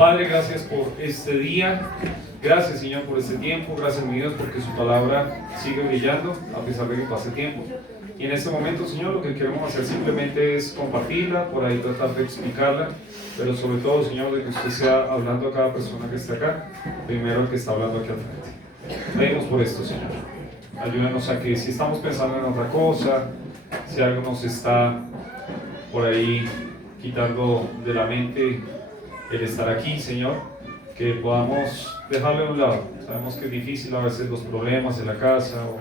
Padre, gracias por este día. Gracias, Señor, por este tiempo. Gracias, mi Dios, porque su palabra sigue brillando a pesar de que pase tiempo. Y en este momento, Señor, lo que queremos hacer simplemente es compartirla, por ahí tratar de explicarla, pero sobre todo, Señor, de que usted sea hablando a cada persona que está acá, primero el que está hablando aquí al frente. Pedimos por esto, Señor. Ayúdanos a que si estamos pensando en otra cosa, si algo nos está por ahí quitando de la mente el estar aquí, Señor, que podamos dejarlo a un lado. Sabemos que es difícil a veces los problemas en la casa o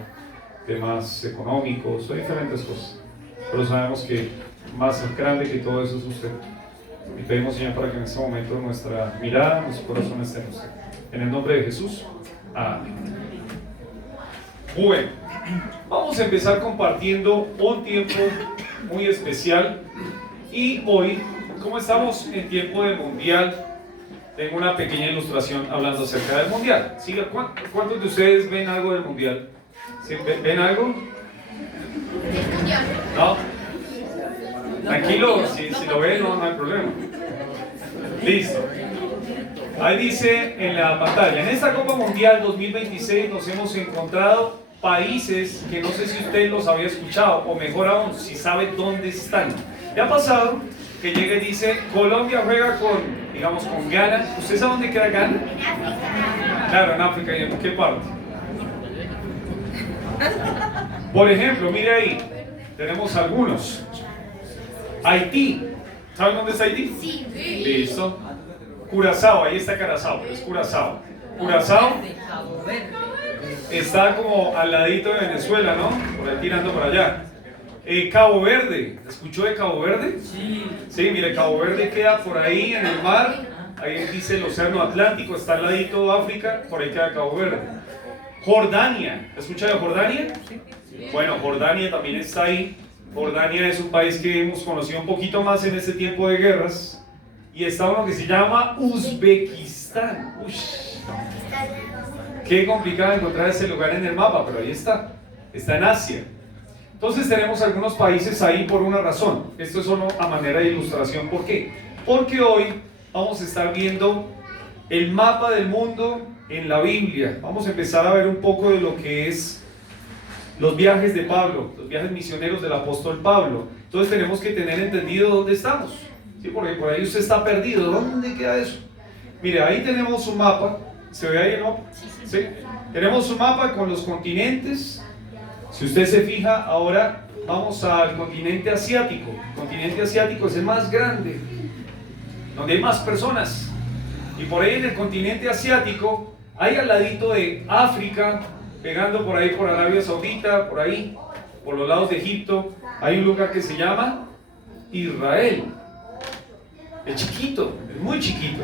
temas económicos o diferentes cosas, pero sabemos que más grande que todo eso es usted. Y pedimos, Señor, para que en este momento nuestra mirada, nuestro corazón esté en usted. En el nombre de Jesús, amén. Bueno, vamos a empezar compartiendo un tiempo muy especial. Y hoy, como estamos en tiempo de mundial, tengo una pequeña ilustración hablando acerca del mundial. Siga, ¿cuántos de ustedes ven algo del mundial? ¿Sí? ¿Ven algo? ¿No? Tranquilo, si lo ven no hay problema. Listo. Ahí dice en la pantalla: en esta Copa Mundial 2026 nos hemos encontrado países que no sé si usted los había escuchado, o mejor aún, si sabe dónde están. ¿Le ha pasado que llega y dice, Colombia juega con, digamos, con Ghana? ¿Usted sabe dónde queda Ghana? En África. Claro, en África. ¿Y en qué parte? Por ejemplo, mire ahí, tenemos algunos. Haití. ¿Saben dónde está Haití? Sí. Listo. Curazao, ahí está Curazao, es Curazao. Curazao está como al ladito de Venezuela, ¿no? Por ahí tirando para allá. Cabo Verde, ¿escuchó de Cabo Verde? Sí. Sí, mire, Cabo Verde queda por ahí en el mar, ahí dice el Océano Atlántico, está al ladito de África, por ahí queda Cabo Verde. Jordania, ¿escucha de Jordania? Bueno, Jordania también está ahí. Jordania es un país que hemos conocido un poquito más en este tiempo de guerras, y está uno que se llama Uzbekistán. Uy, qué complicado encontrar ese lugar en el mapa, pero ahí está en Asia. Entonces tenemos algunos países ahí por una razón. Esto es solo a manera de ilustración. ¿Por qué? Porque hoy vamos a estar viendo el mapa del mundo en la Biblia. Vamos a empezar a ver un poco de lo que es los viajes de Pablo, los viajes misioneros del apóstol Pablo. Entonces tenemos que tener entendido dónde estamos. ¿Sí? Porque por ahí usted está perdido. ¿Dónde queda eso? Mire, ahí tenemos un mapa. ¿Se ve ahí el mapa? ¿Sí? Tenemos un mapa con los continentes. Si usted se fija, ahora vamos al continente asiático. El continente asiático es el más grande, donde hay más personas. Y por ahí en el continente asiático, ahí al ladito de África, pegando por ahí por Arabia Saudita, por ahí, por los lados de Egipto, hay un lugar que se llama Israel. Es chiquito, es muy chiquito.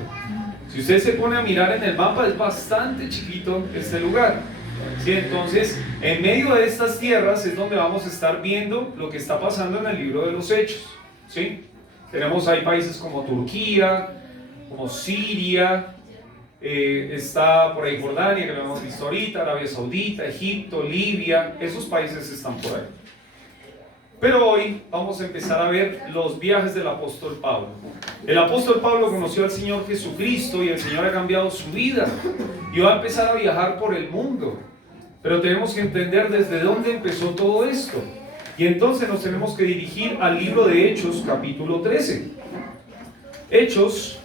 Si usted se pone a mirar en el mapa, es bastante chiquito este lugar. ¿Sí? Entonces, en medio de estas tierras es donde vamos a estar viendo lo que está pasando en el libro de los Hechos. ¿Sí? Tenemos ahí países como Turquía, como Siria, está por ahí Jordania, que lo hemos visto ahorita, Arabia Saudita, Egipto, Libia, esos países están por ahí. Pero hoy vamos a empezar a ver los viajes del apóstol Pablo. El apóstol Pablo conoció al Señor Jesucristo y el Señor ha cambiado su vida y va a empezar a viajar por el mundo. Pero tenemos que entender desde dónde empezó todo esto. Y entonces nos tenemos que dirigir al libro de Hechos, capítulo 13. Hechos,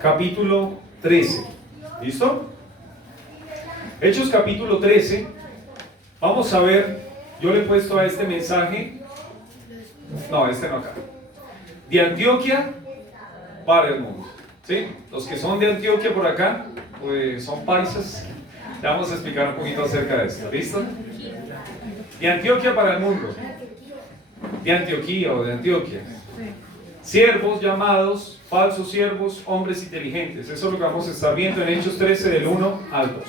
capítulo 13. ¿Listo? Hechos, capítulo 13. Vamos a ver. Yo le he puesto a este mensaje, no, este no acá, de Antioquia para el mundo. ¿Sí? Los que son de Antioquia por acá, pues son paisas. Le vamos a explicar un poquito acerca de esto. ¿Listo? De Antioquia para el mundo. De Antioquía o de Antioquia. Siervos llamados, falsos siervos, hombres inteligentes. Eso es lo que vamos a estar viendo en Hechos 13 del 1 al 2.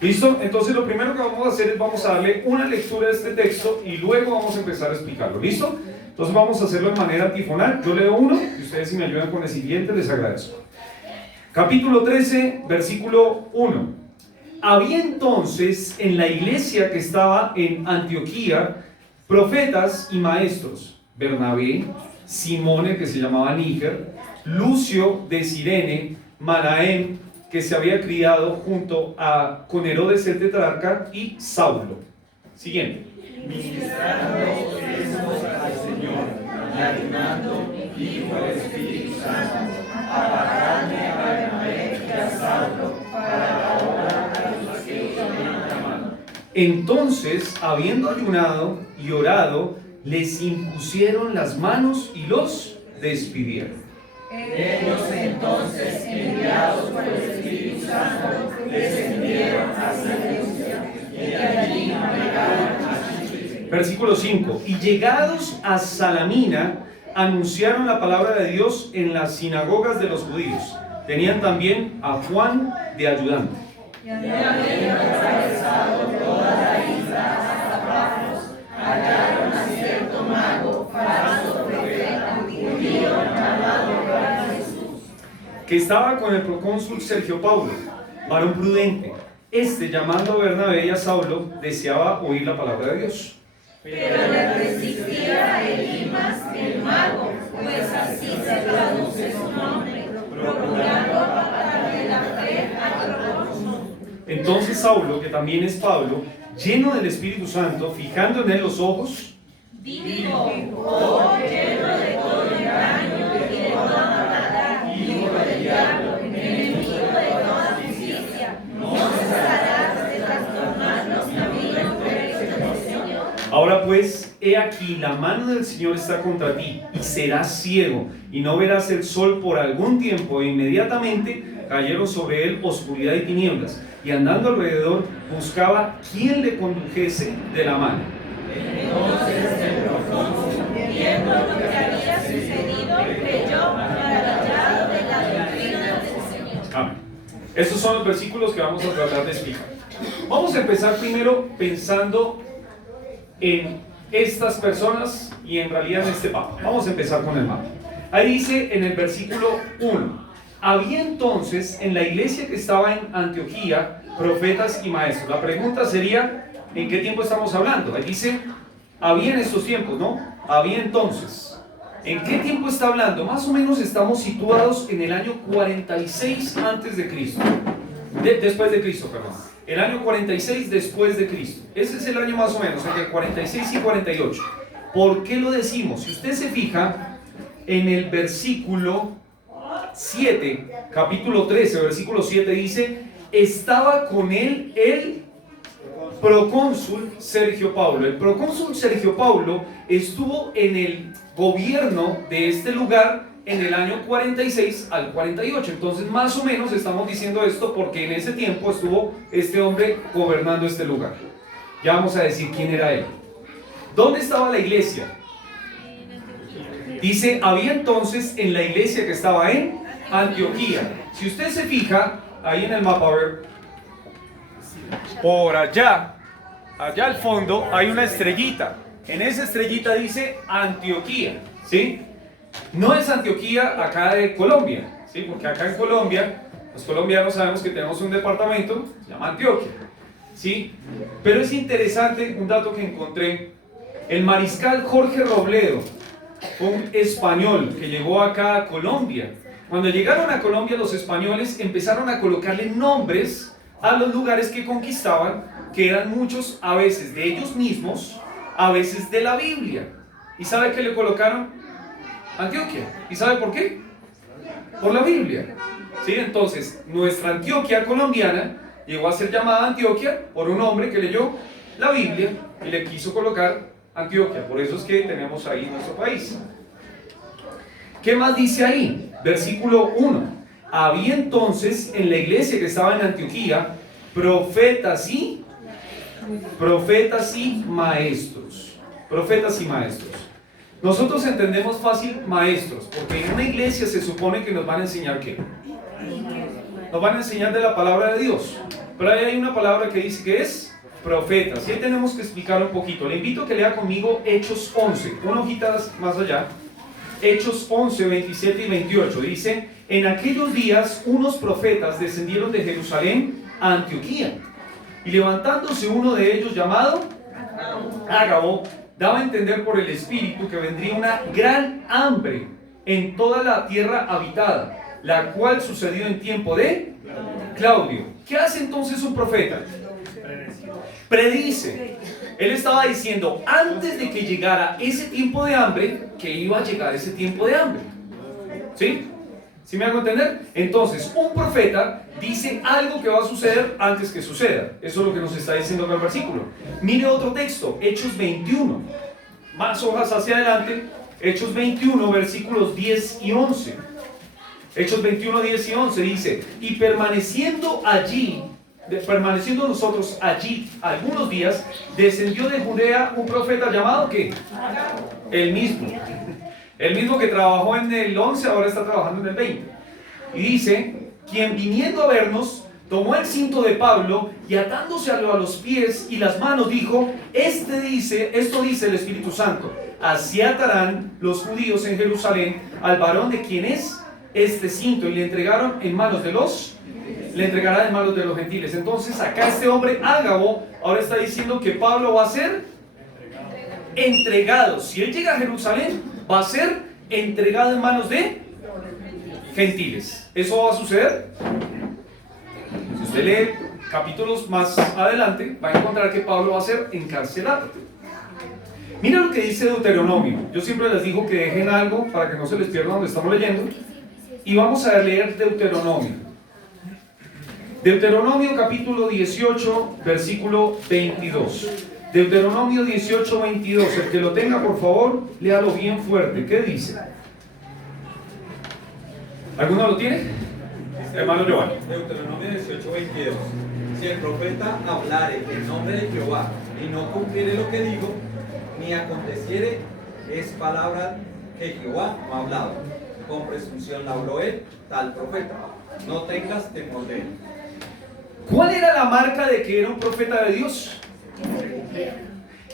¿Listo? Entonces lo primero que vamos a hacer es vamos a darle una lectura de este texto y luego vamos a empezar a explicarlo. ¿Listo? Entonces vamos a hacerlo de manera antifonal. Yo leo uno y ustedes si me ayudan con el siguiente les agradezco. Capítulo 13, versículo 1. Había entonces en la iglesia que estaba en Antioquía profetas y maestros: Bernabé, Simón, el que se llamaba Níger, Lucio de Cirene, Manahem, que se había criado con Herodes el tetrarca, y Saulo. Siguiente. Ministrando al Señor, y ayunando, dijo el Espíritu Santo, apartadme a Bernabé y a Saulo para la obra a los que ellos me han llamado. Entonces, habiendo ayunado y orado, les impusieron las manos y los despidieron. Ellos entonces, enviados por el Espíritu Santo, descendieron a Seleucia y de allí navegaron a Chipre. Versículo 5. Y llegados a Salamina, anunciaron la palabra de Dios en las sinagogas de los judíos. Tenían también a Juan de ayudante. Y habiendo atravesado toda la isla hasta Pafos, hallaron a cierto mago, falso profeta, judío llamado Jesús, que estaba con el procónsul Sergio Paulo, varón prudente. Este, llamando a Bernabé y a Saulo, deseaba oír la palabra de Dios. pero le resistía a Elimas el mago, pues así se traduce su nombre, procurando apartarle la fe al procónsul. Entonces Saulo, que también es Pablo, lleno del Espíritu Santo, fijando en él los ojos, Dijo, oh lleno de todo engaño y de toda maldad, hijo del diablo, enemigo de toda justicia, no cesarás de trastornar los caminos rectos del Señor. ahora pues, he aquí, la mano del Señor está contra ti, y serás ciego, y no verás el sol por algún tiempo, e inmediatamente cayeron sobre él oscuridad y tinieblas, y andando alrededor, buscaba quien le condujese de la mano. Entonces el procónsul, viendo lo que había sucedido, creyó maravillado de la doctrina del Señor. Amén. Estos son los versículos que vamos a tratar de explicar. Vamos a empezar primero pensando en estas personas y en realidad en este Papa. Vamos a empezar con el mapa. Ahí dice en el versículo 1: había entonces en la iglesia que estaba en Antioquía profetas y maestros. La pregunta sería, ¿en qué tiempo estamos hablando? Ahí dice, había en estos tiempos, ¿no? Había entonces. ¿En qué tiempo está hablando? Más o menos estamos situados en el año 46 antes de Cristo. Después de Cristo, perdón. El año 46 después de Cristo. Ese es el año más o menos, entre 46 y 48. ¿Por qué lo decimos? Si usted se fija en el versículo 7, capítulo 13, versículo 7 dice, estaba con él el procónsul Sergio Paulo. El procónsul Sergio Paulo estuvo en el gobierno de este lugar en el año 46 al 48. Entonces, más o menos estamos diciendo esto porque en ese tiempo estuvo este hombre gobernando este lugar. Ya vamos a decir quién era él. ¿Dónde estaba la iglesia? Dice, había entonces en la iglesia que estaba en Antioquía. Si usted se fija, ahí en el mapa, a ver, por allá al fondo hay una estrellita. En esa estrellita dice Antioquía, ¿sí? No es Antioquía acá de Colombia, ¿sí? Porque acá en Colombia, los colombianos sabemos que tenemos un departamento, se llama Antioquia, ¿sí? Pero es interesante un dato que encontré. El mariscal Jorge Robledo, un español que llegó acá a Colombia. Cuando llegaron a Colombia, los españoles empezaron a colocarle nombres a los lugares que conquistaban, que eran muchos, a veces de ellos mismos, a veces de la Biblia. ¿Y sabe qué le colocaron? Antioquia. ¿Y sabe por qué? Por la Biblia. ¿Sí? Entonces, nuestra Antioquia colombiana llegó a ser llamada Antioquia por un hombre que leyó la Biblia y le quiso colocar Antioquia. Por eso es que tenemos ahí nuestro país. ¿Qué más dice ahí? Versículo 1. Había entonces en la iglesia que estaba en Antioquía profetas y maestros. Profetas y maestros. Nosotros entendemos fácil maestros, porque en una iglesia se supone que nos van a enseñar ¿qué? Nos van a enseñar de la palabra de Dios. Pero ahí hay una palabra que dice que es profetas. Y ahí tenemos que explicar un poquito. Le invito a que lea conmigo Hechos 11, una hojita más allá. Hechos 11, 27 y 28. Dice, en aquellos días unos profetas descendieron de Jerusalén a Antioquía. Y levantándose uno de ellos llamado Ágabo, daba a entender por el Espíritu que vendría una gran hambre en toda la tierra habitada, la cual sucedió en tiempo de Claudio. ¿Qué hace entonces un profeta? Predice. Él estaba diciendo antes de que llegara ese tiempo de hambre, que iba a llegar ese tiempo de hambre. ¿Sí? ¿Sí me hago entender? Entonces, un profeta dice algo que va a suceder antes que suceda. Eso es lo que nos está diciendo acá el versículo. Mire otro texto, Hechos 21. Más hojas hacia adelante, Hechos 21, versículos 10 y 11. Hechos 21, 10 y 11 dice: y permaneciendo nosotros allí algunos días, descendió de Judea un profeta llamado, ¿qué? El mismo que trabajó en el 11, ahora está trabajando en el 20. Y dice: quien viniendo a vernos, tomó el cinto de Pablo y atándoselo a los pies y las manos, dijo: esto dice el Espíritu Santo, así atarán los judíos en Jerusalén al varón de quien es este cinto, y le entregará en manos de los gentiles. Entonces acá este hombre Ágabo ahora está diciendo que Pablo va a ser entregado. Si él llega a Jerusalén, va a ser entregado en manos de gentiles. ¿Eso va a suceder? Si usted lee capítulos más adelante, va a encontrar que Pablo va a ser encarcelado. Mira lo que dice Deuteronomio. Yo siempre les digo que dejen algo para que no se les pierda donde estamos leyendo. Y vamos a leer Deuteronomio. Deuteronomio capítulo 18, versículo 22. Deuteronomio 18, 22. El que lo tenga, por favor, léalo bien fuerte. ¿Qué dice? ¿Alguno lo tiene? Hermano Giovanni. Deuteronomio 18, 22. Si el profeta hablare en nombre de Jehová y no cumpliere lo que digo, ni aconteciere, es palabra que Jehová no ha hablado. Con presunción la habló él, tal profeta. No tengas temor de él. ¿Cuál era la marca de que era un profeta de Dios?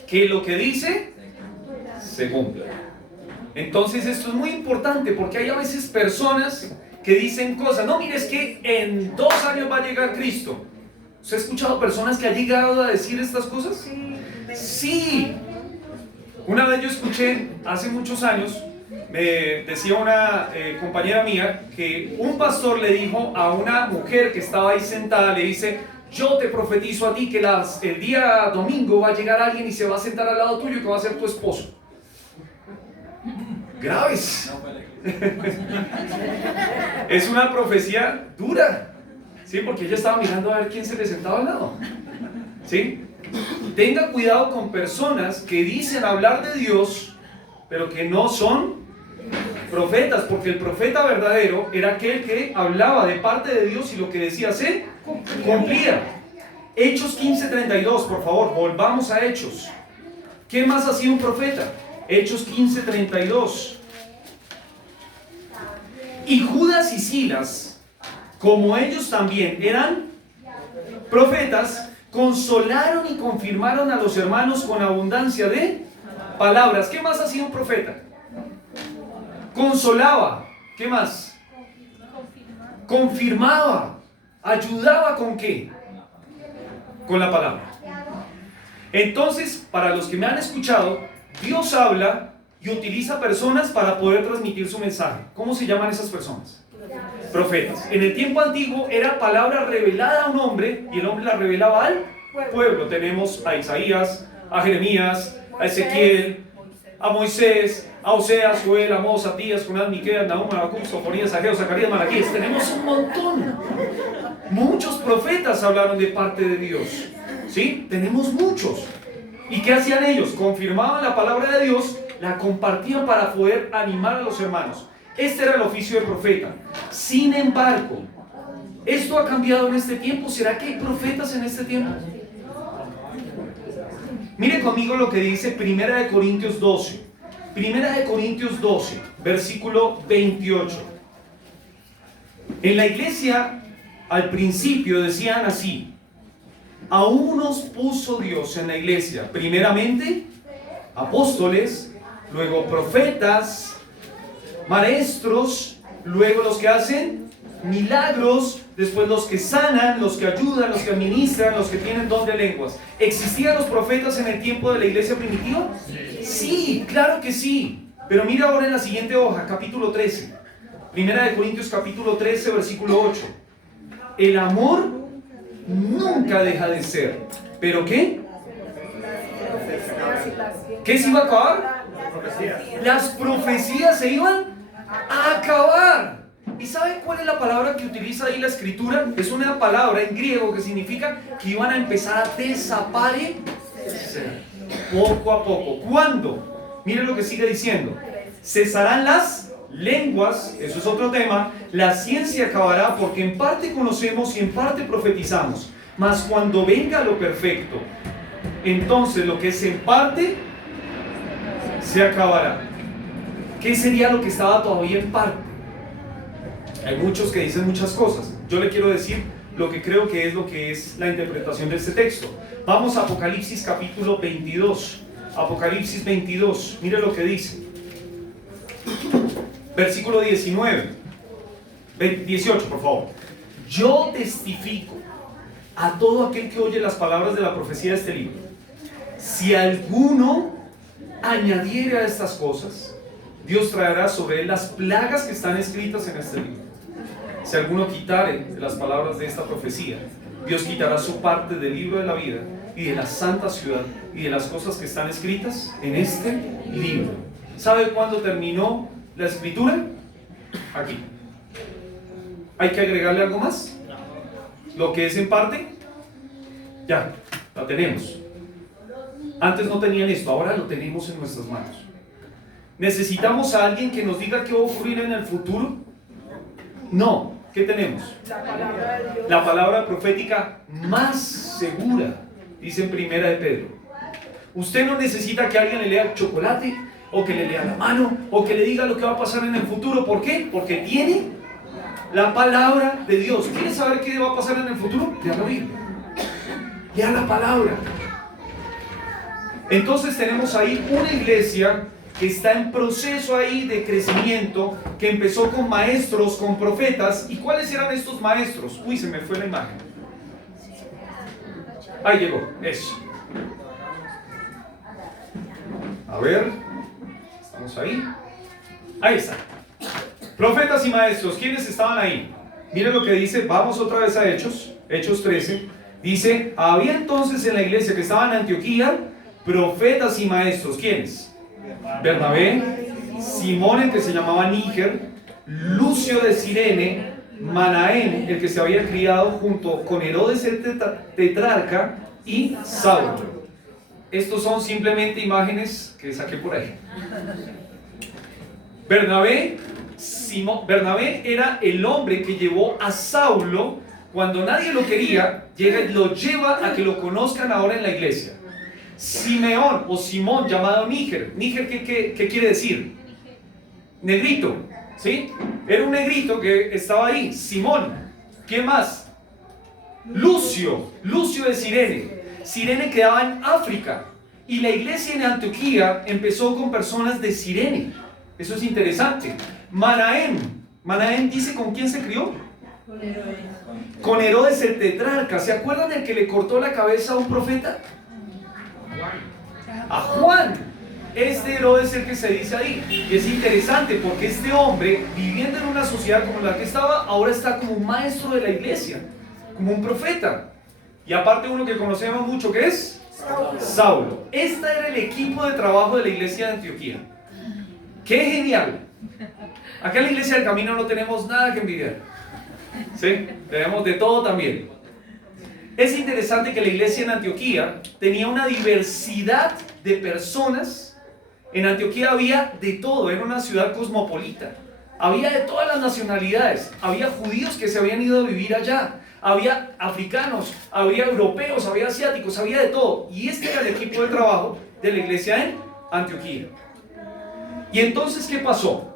Que lo que dice se cumpla. Entonces esto es muy importante, porque hay a veces personas que dicen cosas. No, mire, es que en 2 años va a llegar Cristo. ¿Usted ha escuchado personas que han llegado a decir estas cosas? Sí. Una vez yo escuché, hace muchos años, me decía una compañera mía, que un pastor le dijo a una mujer que estaba ahí sentada, le dice: yo te profetizo a ti que el día domingo va a llegar alguien y se va a sentar al lado tuyo, que va a ser tu esposo. Graves. Es una profecía dura, ¿sí? Porque ella estaba mirando a ver quién se le sentaba al lado, ¿sí? Tenga cuidado con personas que dicen hablar de Dios, pero que no son profetas, porque el profeta verdadero era aquel que hablaba de parte de Dios y lo que decía se cumplía. Hechos 15:32, por favor, volvamos a Hechos. ¿Qué más hacía un profeta? Hechos 15:32. Y Judas y Silas, como ellos también eran profetas, consolaron y confirmaron a los hermanos con abundancia de palabras. ¿Qué más hacía un profeta? Consolaba. ¿Qué más? Confirmaba. ¿Ayudaba con qué? Con la palabra. Entonces, para los que me han escuchado, Dios habla y utiliza personas para poder transmitir su mensaje. ¿Cómo se llaman esas personas? Profetas. En el tiempo antiguo era palabra revelada a un hombre y el hombre la revelaba al pueblo. Tenemos a Isaías, a Jeremías, a Ezequiel, a Moisés, a Oseas, Joel, Amós, Atías, Jonás, Miqueas, Nahum, Habacuc, Sofonías, Ageo, Zacarías, Malaquías. Tenemos un montón. Muchos profetas hablaron de parte de Dios. ¿Sí? Tenemos muchos. ¿Y qué hacían ellos? Confirmaban la palabra de Dios, la compartían para poder animar a los hermanos. Este era el oficio del profeta. Sin embargo, ¿esto ha cambiado en este tiempo? ¿Será que hay profetas en este tiempo? Mire conmigo lo que dice Primera de Corintios 12. Primera de Corintios 12, versículo 28. En la iglesia, al principio decían así: a unos puso Dios en la iglesia, primeramente apóstoles, luego profetas, maestros, luego los que hacen milagros, después los que sanan, los que ayudan, los que administran, los que tienen don de lenguas. ¿Existían los profetas en el tiempo de la iglesia primitiva? Sí, claro que sí. Pero mira ahora en la siguiente hoja, capítulo 13. Primera de Corintios capítulo 13, versículo 8. El amor nunca deja de ser. ¿Pero qué? ¿Qué se iba a acabar? Las profecías se iban a acabar. ¿Y saben cuál es la palabra que utiliza ahí la escritura? Es una palabra en griego que significa que iban a empezar a desaparecer poco a poco. ¿Cuándo? Miren lo que sigue diciendo. Cesarán las lenguas, eso es otro tema. La ciencia acabará porque en parte conocemos y en parte profetizamos. Mas cuando venga lo perfecto, entonces lo que es en parte se acabará. ¿Qué sería lo que estaba todavía en parte? Hay muchos que dicen muchas cosas. Yo le quiero decir lo que creo que es la interpretación de este texto. Vamos a Apocalipsis capítulo 22. Apocalipsis 22. Mire lo que dice. Versículo 19. 18, por favor. Yo testifico a todo aquel que oye las palabras de la profecía de este libro. Si alguno añadiere a estas cosas, Dios traerá sobre él las plagas que están escritas en este libro. Si alguno quitare de las palabras de esta profecía, Dios quitará su parte del libro de la vida y de la santa ciudad y de las cosas que están escritas en este libro. ¿Sabe cuándo terminó la escritura? Aquí. ¿Hay que agregarle algo más? Lo que es en parte, ya, la tenemos. Antes no tenían esto, ahora lo tenemos en nuestras manos. ¿Necesitamos a alguien que nos diga qué va a ocurrir en el futuro? No. ¿Qué tenemos? La palabra de Dios. La palabra profética más segura, dice en Primera de Pedro. Usted no necesita que alguien le lea el chocolate, o que le lea la mano, o que le diga lo que va a pasar en el futuro. ¿Por qué? Porque tiene la palabra de Dios. ¿Quiere saber qué va a pasar en el futuro? Lea la Biblia. Lea la palabra. Entonces tenemos ahí una iglesia que está en proceso ahí de crecimiento, que empezó con maestros, con profetas. ¿Y cuáles eran estos maestros? Uy, se me fue la imagen. Ahí llegó, eso. A ver, estamos ahí. Ahí está. Profetas y maestros, ¿quiénes estaban ahí? Miren lo que dice, vamos otra vez a Hechos, Hechos 13. Dice, había entonces en la iglesia que estaba en Antioquía, profetas y maestros. ¿Quiénes? Bernabé, Simón, el que se llamaba Níger, Lucio de Cirene, Manaén, el que se había criado junto con Herodes el tetrarca, y Saulo. Estos son simplemente imágenes que saqué por ahí. Bernabé era el hombre que llevó a Saulo cuando nadie lo quería, llega y lo lleva a que lo conozcan ahora en la iglesia. Simeón o Simón, llamado Níger. ¿Níger qué quiere decir? Negrito, ¿sí? Era un negrito que estaba ahí. Simón. ¿Quién más? Lucio de Cirene. Cirene quedaba en África. Y la iglesia en Antioquía empezó con personas de Cirene. Eso es interesante. Manaén dice con quién se crió. Con Herodes el tetrarca. ¿Se acuerdan del que le cortó la cabeza a un profeta? A Juan. Este Herodes es el que se dice ahí. Y es interesante porque este hombre, viviendo en una sociedad como la que estaba, ahora está como un maestro de la iglesia, como un profeta. Y aparte uno que conocemos mucho, que es Saulo. Este era el equipo de trabajo de la iglesia de Antioquía. ¡Qué genial! Acá en la iglesia del Camino no tenemos nada que envidiar, ¿sí? Tenemos de todo también. Es interesante que la iglesia en Antioquía tenía una diversidad de personas. En Antioquía había de todo, era una ciudad cosmopolita. Había de todas las nacionalidades. Había judíos que se habían ido a vivir allá. Había africanos, había europeos, había asiáticos, había de todo. Y este era el equipo de trabajo de la iglesia en Antioquía. Y entonces, ¿qué pasó?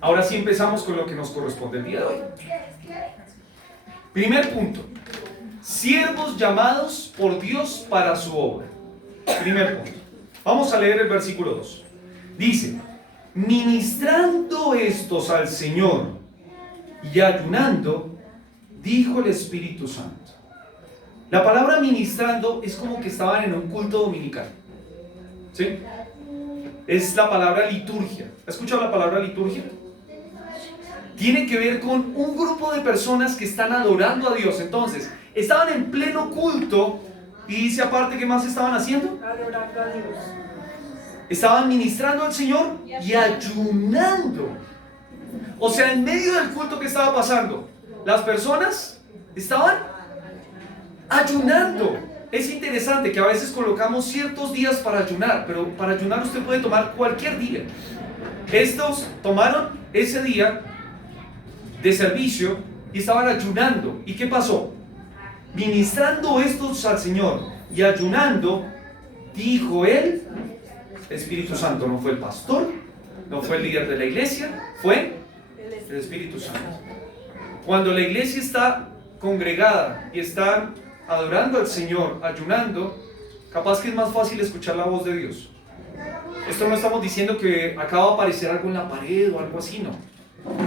Ahora sí empezamos con lo que nos corresponde el día de hoy. Primer punto. Siervos llamados por Dios para su obra. Primer punto. Vamos a leer el versículo 2. Dice, ministrando estos al Señor y ayunando, dijo el Espíritu Santo. La palabra ministrando es como que estaban en un culto dominical. ¿Sí? Es la palabra liturgia. ¿Has escuchado la palabra liturgia? Tiene que ver con un grupo de personas que están adorando a Dios. Entonces, estaban en pleno culto y dice aparte, ¿qué más estaban haciendo? Adorando a Dios. Estaban ministrando al Señor y ayunando. O sea, en medio del culto que estaba pasando, las personas estaban ayunando. Es interesante que a veces colocamos ciertos días para ayunar, pero para ayunar usted puede tomar cualquier día. Estos tomaron ese día de servicio y estaban ayunando. ¿Y qué pasó? Ministrando estos al Señor y ayunando, dijo el Espíritu Santo. No fue el pastor, no fue el líder de la iglesia, fue el Espíritu Santo. Cuando la iglesia está congregada y están adorando al Señor, ayunando, capaz que es más fácil escuchar la voz de Dios. Esto no estamos diciendo que acaba de aparecer algo en la pared o algo así, no.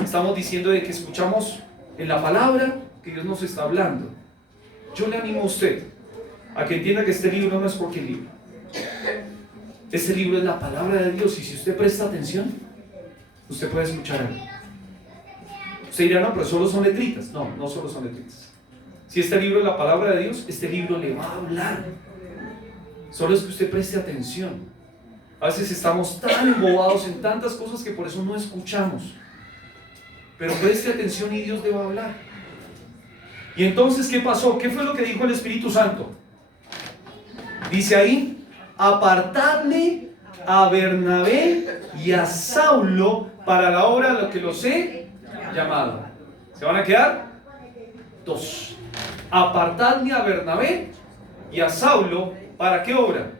Estamos diciendo de que escuchamos en la palabra que Dios nos está hablando. Yo le animo a usted a que entienda que este libro no es cualquier libro. Este libro es la palabra de Dios y si usted presta atención, usted puede escuchar algo. Usted dirá, no, pero solo son letritas. No, no solo son letritas. Si este libro es la palabra de Dios, este libro le va a hablar. Solo es que usted preste atención. A veces estamos tan embobados en tantas cosas que por eso no escuchamos. Pero preste atención y Dios le va a hablar. Y entonces, ¿qué pasó? ¿Qué fue lo que dijo el Espíritu Santo? Dice ahí, apartadme a Bernabé y a Saulo para la obra a la que los he llamado. ¿Se van a quedar? 2. Apartadme a Bernabé y a Saulo, ¿para qué obra?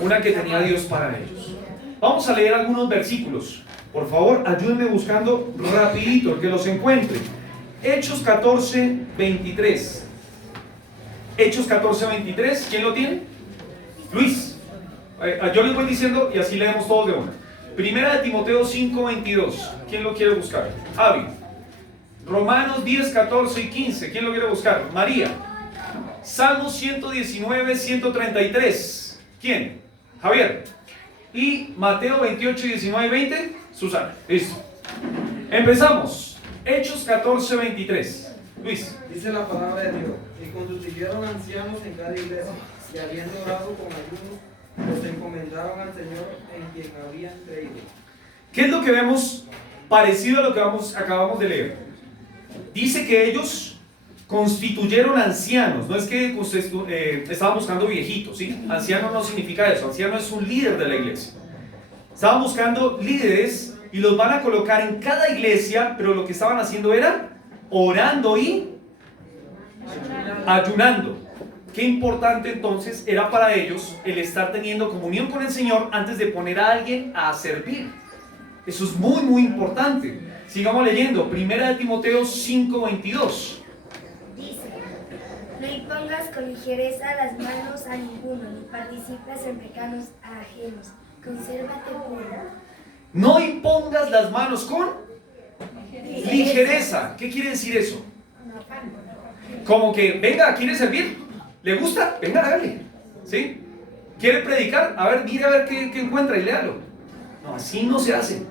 Una que tenía Dios para ellos. Vamos a leer algunos versículos. Por favor, ayúdenme buscando rapidito, el que los encuentre. Hechos 14, 23. Hechos 14, 23. ¿Quién lo tiene? Luis. Yo les voy diciendo y así leemos todos de una. Primera de Timoteo 5, 22. ¿Quién lo quiere buscar? Avi. Romanos 10, 14 y 15. ¿Quién lo quiere buscar? María. Salmos 119, 133. ¿Quién? Javier. Y Mateo 28, 19 y 20. Susana. Listo. Empezamos. Hechos 14, 23. Luis. Dice la palabra de Dios. Y constituyeron ancianos en cada iglesia, y habiendo orado con ayuno, los encomendaron al Señor en quien habían creído. ¿Qué es lo que vemos parecido a lo que acabamos de leer? Dice que ellos constituyeron ancianos. No es que usted estaban buscando viejitos, ¿sí? Anciano no significa eso. Anciano es un líder de la iglesia. Estaban buscando líderes y los van a colocar en cada iglesia, pero lo que estaban haciendo era orando y ayunando. Qué importante entonces era para ellos el estar teniendo comunión con el Señor antes de poner a alguien a servir. Eso es muy, muy importante. Sigamos leyendo. Primera de Timoteo 5, 22. Dice, no impongas con ligereza las manos a ninguno, ni participes en pecados ajenos. Consérvate puro. No impongas las manos con ligereza. ¿Qué quiere decir eso? Como que, venga, ¿quiere servir? ¿Le gusta? Venga, hágale. ¿Sí? ¿Quiere predicar? A ver, mire a ver qué encuentra y léalo. No, así no se hace.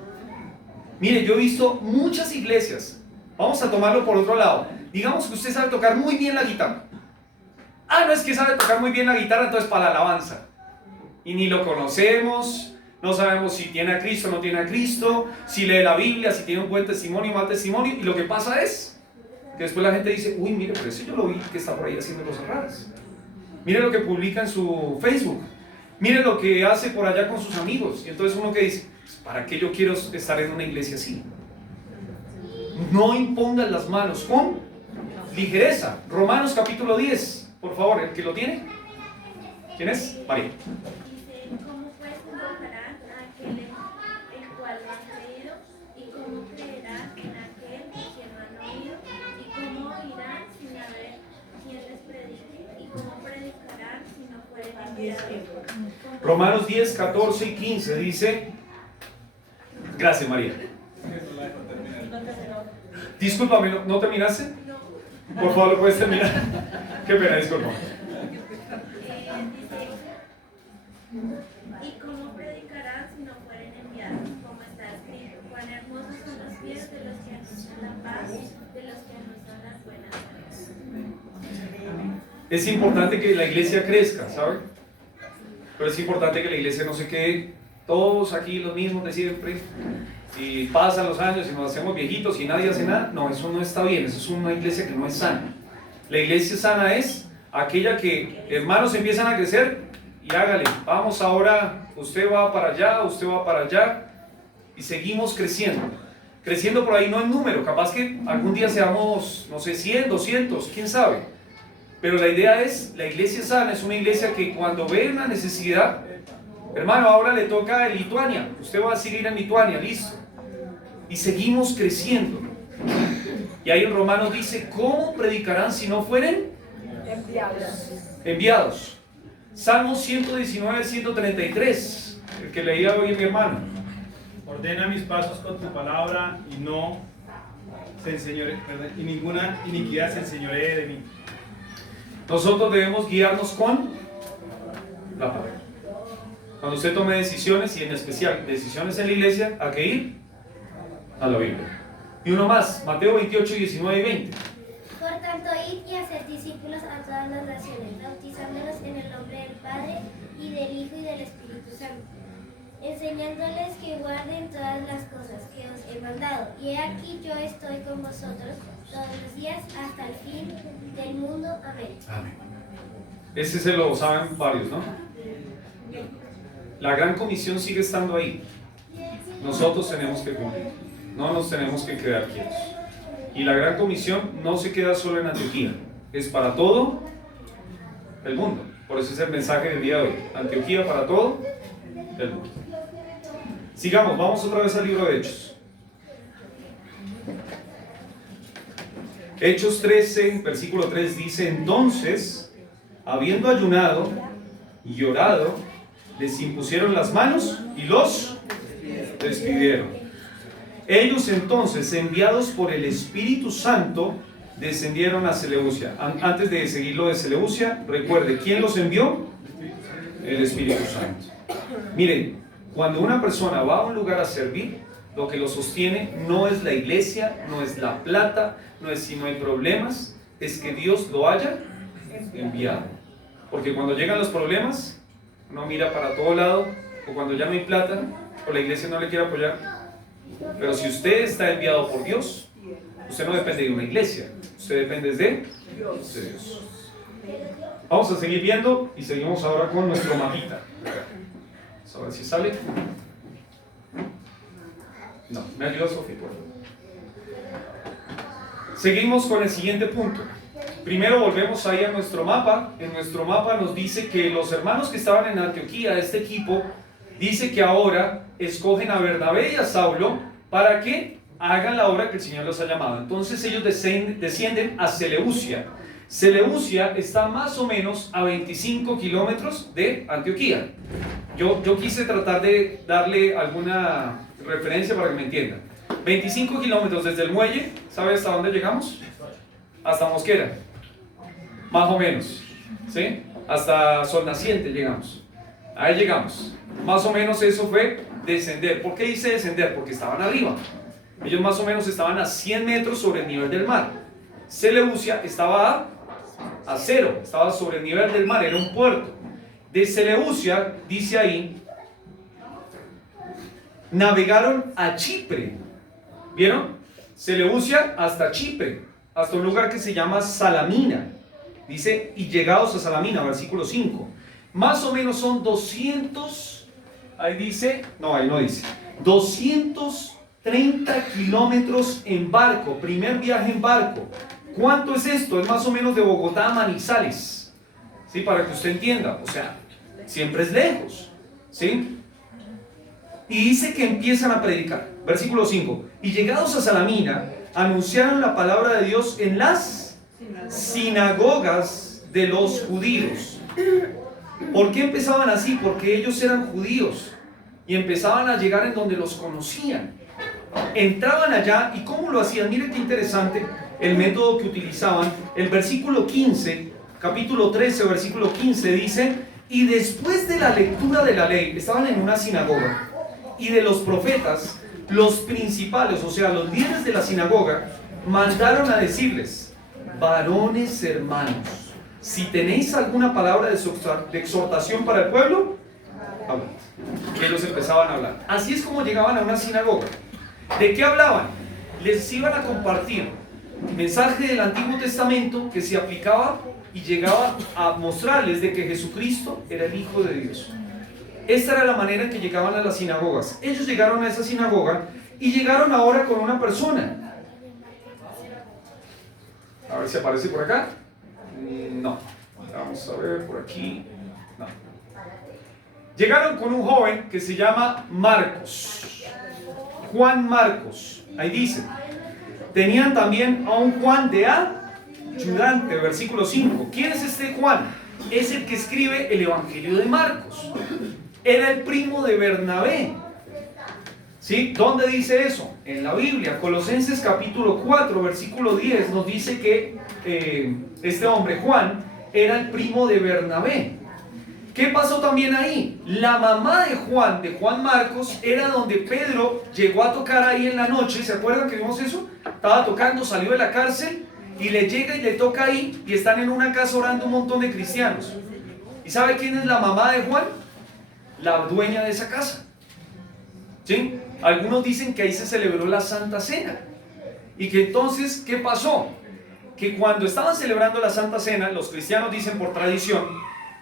Mire, yo he visto muchas iglesias. Vamos a tomarlo por otro lado. Digamos que usted sabe tocar muy bien la guitarra. Ah, no es que sabe tocar muy bien la guitarra, entonces para la alabanza. Y ni lo conocemos, no sabemos si tiene a Cristo o no tiene a Cristo, si lee la Biblia, si tiene un buen testimonio o mal testimonio. Y lo que pasa es que después la gente dice, uy, mire, pero ese yo lo vi que está por ahí haciendo cosas raras. Mire lo que publica en su Facebook. Mire lo que hace por allá con sus amigos. Y entonces uno que dice, ¿para qué yo quiero estar en una iglesia así? No impongan las manos con ligereza. Romanos capítulo 10, por favor, el que lo tiene. ¿Quién es? María. Dice, ¿cómo pues invocarán a aquel el cual no han creído? ¿Y cómo creerán en aquel quien no han oído? ¿Y cómo oirán sin haber quien les predique? ¿Y cómo predicarán si no fueren enviados? Romanos 10, 14 y 15 dice. Gracias, María. Discúlpame, ¿no terminaste? No. Por favor, ¿lo puedes terminar? Qué pena, disculpa. Dice, ¿y cómo predicarán si no fueren enviados? Como está escrito, cuán hermosos son los pies de los que anuncian la paz, de los que anuncian las buenas nuevas. Es importante que la iglesia crezca, ¿sabe? Pero es importante que la iglesia no se quede todos aquí los mismos de siempre y pasan los años y nos hacemos viejitos y nadie hace nada. No, eso no está bien, eso es una iglesia que no es sana. La iglesia sana es aquella que hermanos empiezan a crecer y hágale, vamos ahora, usted va para allá y seguimos creciendo. Creciendo por ahí no en número, capaz que algún día seamos, no sé, 100, 200, quién sabe. Pero la idea es, la iglesia sana es una iglesia que cuando ve una necesidad, hermano, ahora le toca en Lituania, usted va a seguir en Lituania, listo. Y seguimos creciendo. Y ahí en Romanos dice, ¿cómo predicarán si no fueren enviados? Salmos 119, 133, el que leía hoy mi hermano. Ordena mis pasos con tu palabra y no se enseñoree, y ninguna iniquidad se enseñoree de mí. Nosotros debemos guiarnos con la palabra. Cuando usted tome decisiones, y en especial decisiones en la iglesia, ¿a qué ir? A la Biblia. Y uno más, Mateo 28, 19 y 20. Por tanto, id y haced discípulos a todas las naciones, bautizándolos en el nombre del Padre, y del Hijo, y del Espíritu Santo, enseñándoles que guarden todas las cosas que os he mandado. Y he aquí yo estoy con vosotros todos los días hasta el fin del mundo. Amén. Amén. Ese se lo saben varios, ¿no? La gran comisión sigue estando ahí. Nosotros tenemos que cumplir. No nos tenemos que quedar quietos. Y la gran comisión no se queda solo en Antioquía. Es para todo el mundo. Por eso es el mensaje del día de hoy. Antioquía para todo el mundo. Sigamos, vamos otra vez al libro de Hechos. Hechos 13, versículo 3 dice, entonces, habiendo ayunado y orado, les impusieron las manos y los despidieron. Ellos entonces, enviados por el Espíritu Santo, descendieron a Seleucia. Antes de seguir lo de Seleucia, recuerde, ¿quién los envió? El Espíritu Santo. Miren, cuando una persona va a un lugar a servir, lo que lo sostiene no es la iglesia, no es la plata, no es si no hay problemas, es que Dios lo haya enviado. Porque cuando llegan los problemas, uno mira para todo lado, o cuando ya no hay plata, o la iglesia no le quiere apoyar. Pero si usted está enviado por Dios, usted no depende de una iglesia, usted depende de Dios. Vamos a seguir viendo y seguimos ahora con nuestro mapita. Vamos a ver si sale. No, me ayuda Sofía, por favor. Seguimos con el siguiente punto. Primero volvemos ahí a nuestro mapa. En nuestro mapa nos dice que los hermanos que estaban en Antioquía, este equipo, dice que ahora escogen a Bernabé y a Saulo para que hagan la obra que el Señor los ha llamado. Entonces ellos descienden a Seleucia. Seleucia está más o menos a 25 kilómetros de Antioquía. Yo quise tratar de darle alguna referencia para que me entiendan. 25 kilómetros desde el muelle, ¿sabe hasta dónde llegamos? Hasta Mosquera, más o menos, ¿sí? Hasta Sol Naciente llegamos. Ahí llegamos. Más o menos eso fue descender. ¿Por qué dice descender? Porque estaban arriba. Ellos más o menos estaban a 100 metros sobre el nivel del mar. Seleucia estaba a cero, estaba sobre el nivel del mar, era un puerto. De Seleucia, dice ahí, navegaron a Chipre. ¿Vieron? Seleucia hasta Chipre, hasta un lugar que se llama Salamina. Dice, y llegados a Salamina, versículo 5. Más o menos son 200, ahí dice, no, ahí no dice, 230 kilómetros en barco, primer viaje en barco. ¿Cuánto es esto? Es más o menos de Bogotá a Manizales, ¿sí? Para que usted entienda, o sea, siempre es lejos, ¿sí? Y dice que empiezan a predicar, versículo 5, y llegados a Salamina, anunciaron la palabra de Dios en las sinagogas de los judíos. ¿Por qué empezaban así? Porque ellos eran judíos y empezaban a llegar en donde los conocían. entraban allá y ¿cómo lo hacían? Mire qué interesante el método que utilizaban. El versículo 15, capítulo 13, versículo 15 dice: y después de la lectura de la ley, estaban en una sinagoga, y de los profetas, los principales, o sea, los líderes de la sinagoga, mandaron a decirles: varones hermanos, si tenéis alguna palabra de exhortación para el pueblo, hablad. Y ellos empezaban a hablar. Así es como llegaban a una sinagoga. ¿De qué hablaban? Les iban a compartir mensaje del Antiguo Testamento que se aplicaba y llegaba a mostrarles de que Jesucristo era el Hijo de Dios. Esta era la manera en que llegaban a las sinagogas. Ellos llegaron a esa sinagoga y llegaron ahora con una persona. A ver si aparece por acá. No. Vamos a ver por aquí. No. Llegaron con un joven que se llama Marcos. Juan Marcos. Ahí dice. Tenían también a un Juan de ayudante, versículo 5. ¿Quién es este Juan? Es el que escribe el Evangelio de Marcos. Era el primo de Bernabé. ¿Sí? ¿Dónde dice eso? En la Biblia. Colosenses capítulo 4, versículo 10 nos dice que este hombre, Juan, era el primo de Bernabé. ¿Qué pasó también ahí? La mamá de Juan Marcos, era donde Pedro llegó a tocar ahí en la noche. ¿Se acuerdan que vimos eso? Estaba tocando, salió de la cárcel y le llega y le toca ahí, y están en una casa orando un montón de cristianos. ¿Y sabe quién es la mamá de Juan? La dueña de esa casa. ¿Sí? Algunos dicen que ahí se celebró la Santa Cena. Y que entonces, ¿qué pasó? Que cuando estaban celebrando la Santa Cena, los cristianos dicen por tradición,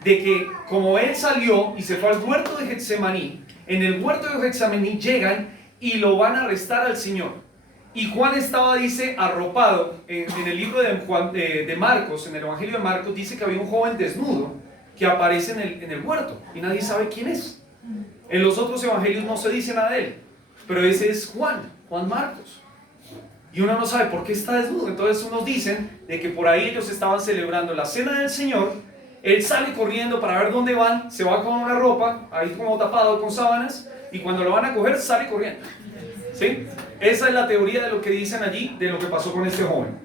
de que como él salió y se fue al huerto de Getsemaní, en el huerto de Getsemaní llegan y lo van a arrestar al Señor. Y Juan estaba, dice, arropado. En el libro de Marcos, en el Evangelio de Marcos, dice que había un joven desnudo que aparece en el huerto y nadie sabe quién es. En los otros evangelios no se dice nada de él, pero ese es Juan Marcos. Y uno no sabe por qué está desnudo. Entonces unos dicen de que por ahí ellos estaban celebrando la cena del Señor. Él sale corriendo para ver dónde van, se va con una ropa, ahí como tapado con sábanas, y cuando lo van a coger sale corriendo. ¿Sí? Esa es la teoría de lo que dicen allí, de lo que pasó con este joven.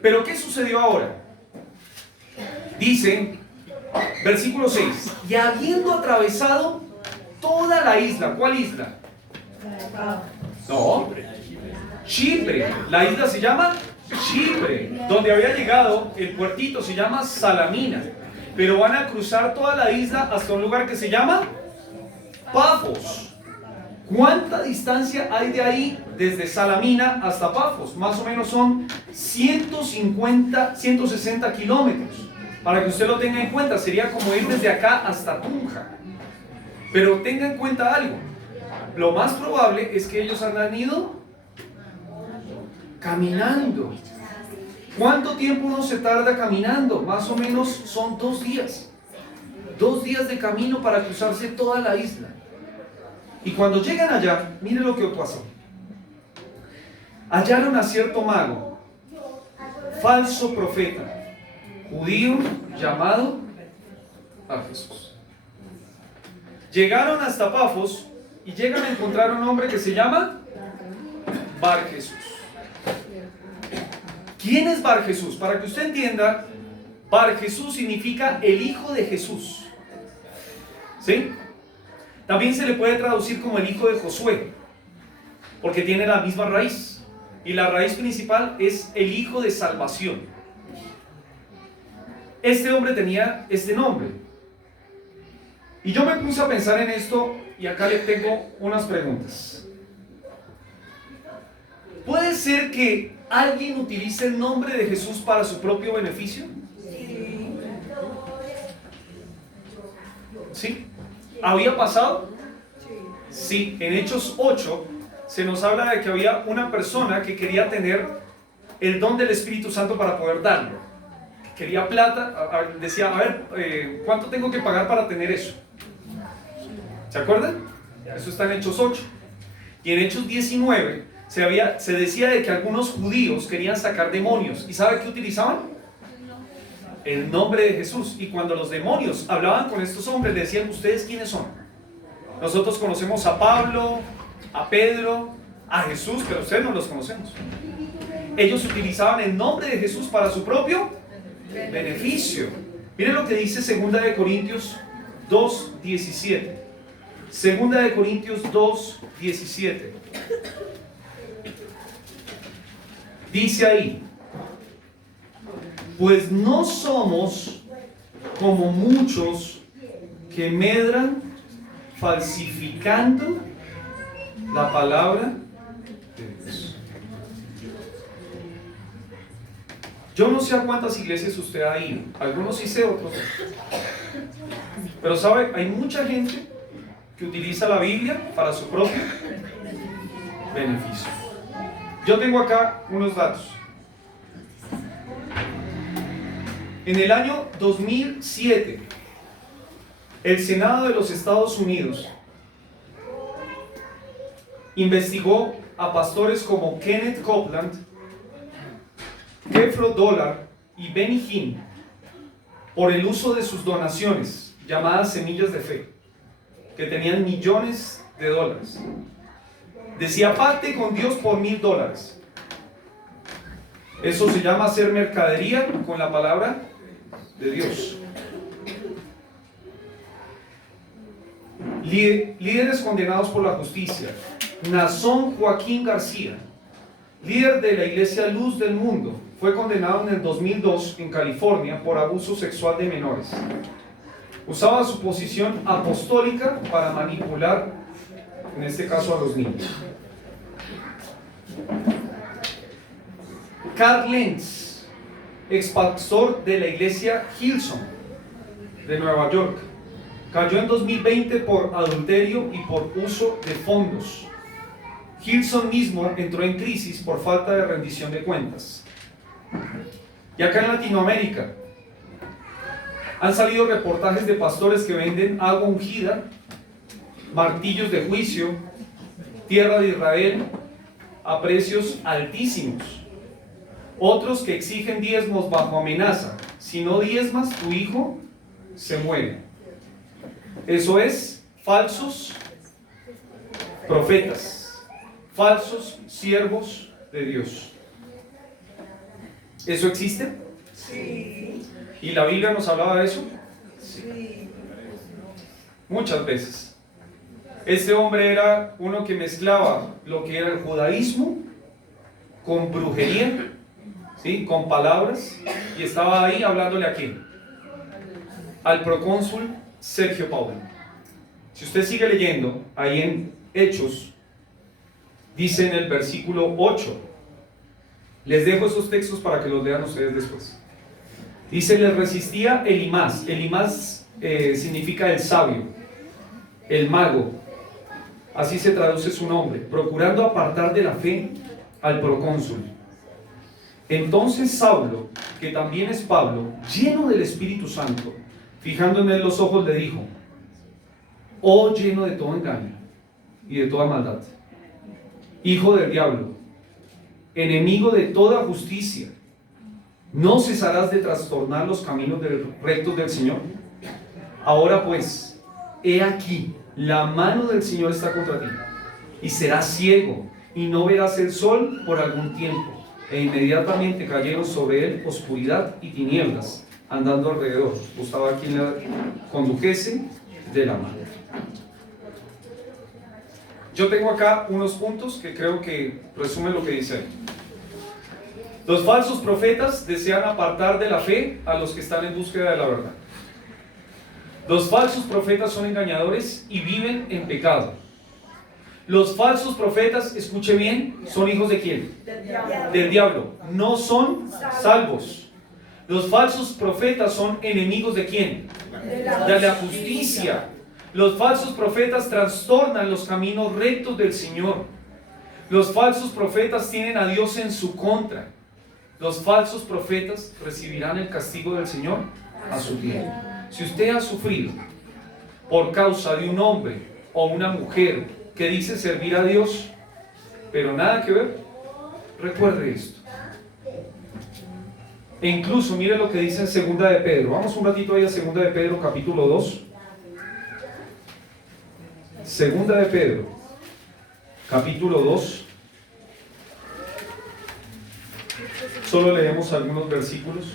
Pero ¿qué sucedió ahora? Dice, versículo 6, y habiendo atravesado toda la isla. ¿Cuál isla? No, Chipre. La isla se llama Chipre. Donde había llegado el puertito se llama Salamina. Pero van a cruzar toda la isla hasta un lugar que se llama Pafos. ¿Cuánta distancia hay de ahí desde Salamina hasta Pafos? Más o menos son 150, 160 kilómetros. Para que usted lo tenga en cuenta, sería como ir desde acá hasta Tunja. Pero tenga en cuenta algo. Lo más probable es que ellos han ido caminando. ¿Cuánto tiempo uno se tarda caminando? Más o menos son 2 días. 2 días de camino para cruzarse toda la isla. Y cuando llegan allá, miren lo que pasó. Hallaron a cierto mago, falso profeta, judío, llamado a Jesús. Llegaron hasta Pafos y llegan a encontrar un hombre que se llama Bar Jesús. ¿Quién es Bar Jesús? Para que usted entienda, Bar Jesús significa el hijo de Jesús. ¿Sí? También se le puede traducir como el hijo de Josué, porque tiene la misma raíz. Y la raíz principal es el hijo de salvación. Este hombre tenía este nombre. Y yo me puse a pensar en esto y acá le tengo unas preguntas. ¿Puede ser que alguien utilice el nombre de Jesús para su propio beneficio? ¿Sí? ¿Había pasado? Sí, en Hechos 8 se nos habla de que había una persona que quería tener el don del Espíritu Santo para poder darlo. Quería plata, decía, a ver, ¿cuánto tengo que pagar para tener eso? ¿Se acuerdan? Eso está en Hechos 8. Y en Hechos 19 se decía de que algunos judíos querían sacar demonios. ¿Y sabe qué utilizaban? El nombre de Jesús. Y cuando los demonios hablaban con estos hombres, le decían, ¿ustedes quiénes son? Nosotros conocemos a Pablo, a Pedro, a Jesús, pero ustedes no los conocemos. Ellos utilizaban el nombre de Jesús para su propio beneficio. Miren lo que dice 2 de Corintios 2:17. 2 de Corintios 2:17. Dice ahí: pues no somos como muchos que medran falsificando la palabra de Dios. Yo no sé a cuántas iglesias usted ha ido. Algunos sí sé, otros no. Pero sabe, hay mucha gente que utiliza la Biblia para su propio beneficio. Yo tengo acá unos datos. En el año 2007, el Senado de los Estados Unidos investigó a pastores como Kenneth Copeland, Creflo Dollar y Benny Hinn por el uso de sus donaciones, llamadas semillas de fe, que tenían millones de dólares. Decía: pacte con Dios por $1,000. Eso se llama hacer mercadería con la palabra de Dios. Líderes condenados por la justicia. Nazón Joaquín García, líder de la Iglesia Luz del Mundo, fue condenado en el 2002 en California por abuso sexual de menores. Usaba su posición apostólica para manipular, en este caso, a los niños. Carl Lentz, ex pastor de la iglesia Hillsong de Nueva York, cayó en 2020 por adulterio y por uso de fondos. Hillsong mismo entró en crisis por falta de rendición de cuentas. Y acá en Latinoamérica han salido reportajes de pastores que venden agua ungida, martillos de juicio, tierra de Israel a precios altísimos. Otros que exigen diezmos bajo amenaza: si no diezmas, tu hijo se muere. Eso es falsos profetas, falsos siervos de Dios. ¿Eso existe? Sí. ¿Y la Biblia nos hablaba de eso? Sí. Muchas veces. Este hombre era uno que mezclaba lo que era el judaísmo con brujería, ¿sí?, con palabras, y estaba ahí hablándole a quién: al procónsul Sergio Paulo. Si usted sigue leyendo ahí en Hechos, dice en el versículo 8, les dejo esos textos para que los lean ustedes después. Dice: les resistía Elimás. Elimás significa el sabio, el mago, así se traduce su nombre, procurando apartar de la fe al procónsul. Entonces Saulo, que también es Pablo, lleno del Espíritu Santo, fijando en él los ojos, le dijo: oh lleno de todo engaño y de toda maldad, hijo del diablo, enemigo de toda justicia, ¿no cesarás de trastornar los caminos rectos del Señor? Ahora pues, he aquí, la mano del Señor está contra ti, y serás ciego, y no verás el sol por algún tiempo. E inmediatamente cayeron sobre él oscuridad y tinieblas, andando alrededor. Buscaba a quien la condujese de la mano. Yo tengo acá unos puntos que creo que resumen lo que dice ahí. Los falsos profetas desean apartar de la fe a los que están en búsqueda de la verdad. Los falsos profetas son engañadores y viven en pecado. Los falsos profetas, escuche bien, ¿son hijos de quién? Del diablo. No son salvos. Los falsos profetas son enemigos ¿de quién? De la justicia. Los falsos profetas trastornan los caminos rectos del Señor. Los falsos profetas tienen a Dios en su contra. Los falsos profetas recibirán el castigo del Señor a su tiempo. Si usted ha sufrido por causa de un hombre o una mujer que dice servir a Dios, pero nada que ver, recuerde esto. E incluso mire lo que dice en 2 de Pedro. Vamos un ratito ahí a 2 de Pedro capítulo 2. 2 de Pedro capítulo 2. Solo leemos algunos versículos.